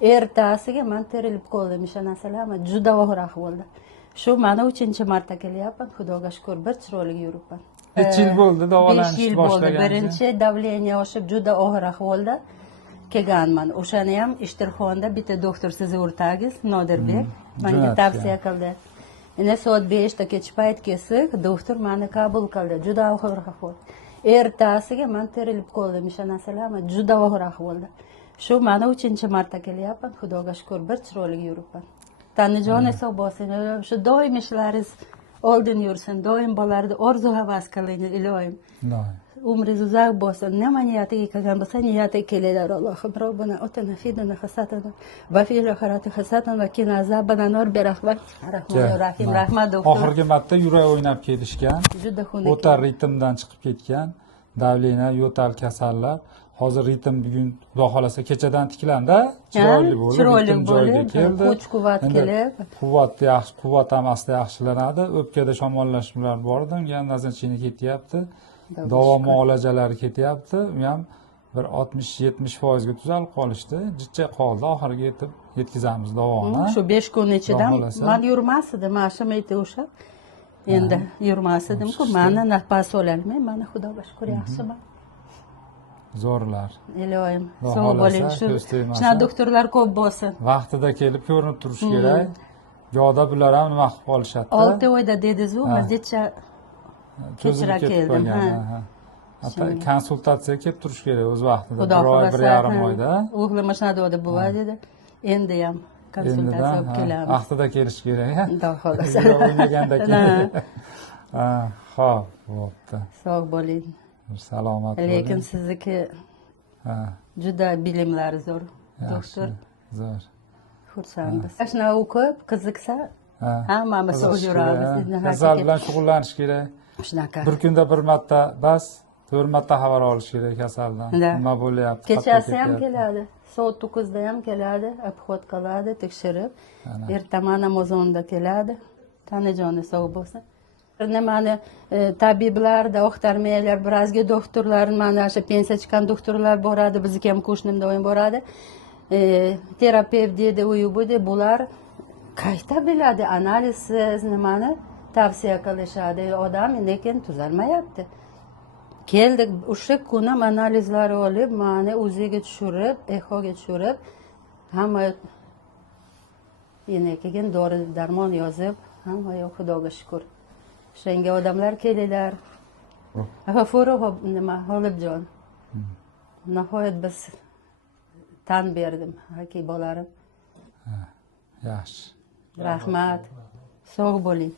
Ertasiga men terilib qoldim o'sha narsalar juda og'ir ahvolda. Shu mana 3-marta kelyapman, Xudoga shukr, bir chiroyli yuribman. 3 yil bo'ldi 5 davolanishni yil bo'ldi. boshlaganingizga. Birinchi davleniya oshib juda og'ir ahvolda kelganman. O'shani ham Ishtirxonda bitta doktor sizni o'rtagingiz Nodirbek menga tavsiya qildi. Endi soat 5 da kech payt kelsak, doktor meni qabul qildi. Juda og'ir ahvol. Ertasiga men terilib qoldim o'sha narsalar juda og'ir ahvolda. Shu mana 3-marta kelyapman, Xudoga shukr, bir chiroyli yuribman. Tanijon sog' bo'lsin, shu doim ishlaringiz oldin yursin, doim bolalarni orzu havas qiling, ilohim. Umringiz uzoq bo'lsin. Nima niyatiga kelgan bo'lsa, niyatiga kelinglar Allohim. Robbana otana fidana hasatana va fil oxirati hasatan va qina azaban nar bi rahmat. Rahmonur rahim. Rahmat doktor. Oxirgi marta yurak o'ynab ketishgan. Juda xunuk. O'tar ritmdan chiqib ketgan. Davleniya, yo'tal kasallar. Hozir ritm bugun Xudo xolasa kechadan tiklandi, chiroyli bo'ldi, ritm joyiga keldi. Kuch-quvvat kelib, Quvvat ham asta yaxshilanadi. O'pkada shamollashmalar bor edi, unga ham nazarchini ketyapti. Davo muolajalari ketyapti. U ham bir 60-70% ga tuzalib qolishdi. Jicha qoldi, oxiriga yetkazamiz davoni. Shu 5 kun ichidan men yurmas edim, mashim aytdi o'sha. Endi yurmas edim-ku, meni nafas ololmay, meni Xudoga shukr yaxshiman. Zo'rlar. Ilohim, sog' bo'ling. Shuna doktorlar ko'p bo'lsin. Vaqtida kelib ko'rinib turish kerak. Yo'da bular ham nima qilib qolishadi? 6 oyda dediz-ku, bizcha kechira keldim. Konsultatsiyaga kelib turish kerak o'z vaqtida. 1 oy, 1,5 oyda. O'g'lim shuna dedi, buva dedi. Endi ham konsultatsiya olib kelamiz. Vaqtida kelish kerak, ha? Xudo xolasa. O'ynaganda kerak. Xo'p, bo'pti. Sog' bo'ling. Salomat bo'ling. Lekin sizniki juda bilimlari zo'r, doktor. Zo'r. Xursandmiz. Shuna o'qib, qiziqsa, hammamiz yuramiz. Kasal bilan shug'ullanish kerak. Shunaqa. Bir kunda bir marta bas, 4 marta xabar olish kerak kasaldan. Nima bo'lyapti? Kechasi ham keladi, soat 9 da ham keladi, obxod qiladi, tekshirib. Ertaman Namozonda keladi. Tanijoni sog' bo'lsin. Nimani tabiblar, doktorlar, birazga doktorlar, mana shu pensiya chiqqan doktorlar boradi, bizniki ham qo'shnimda doim boradi. Terapevt dedi, u bu bular qayta biladi, analizsiz nimani tavsiya qilishadi. Odam lekin tuzalmayapti. Keldik, o'sha kuni ham analizlar olib, mani o'ziga tushirib, ehoga tushirib, hamma yana keyin dori darmon yozib, hamma Xudoga shukr. Shunga odamlar keldilar. G'afurov nima G'olibjon. Nihoyat biz tan berdim, haki bolarim. Yaxshi. Rahmat. Sog' bo'ling.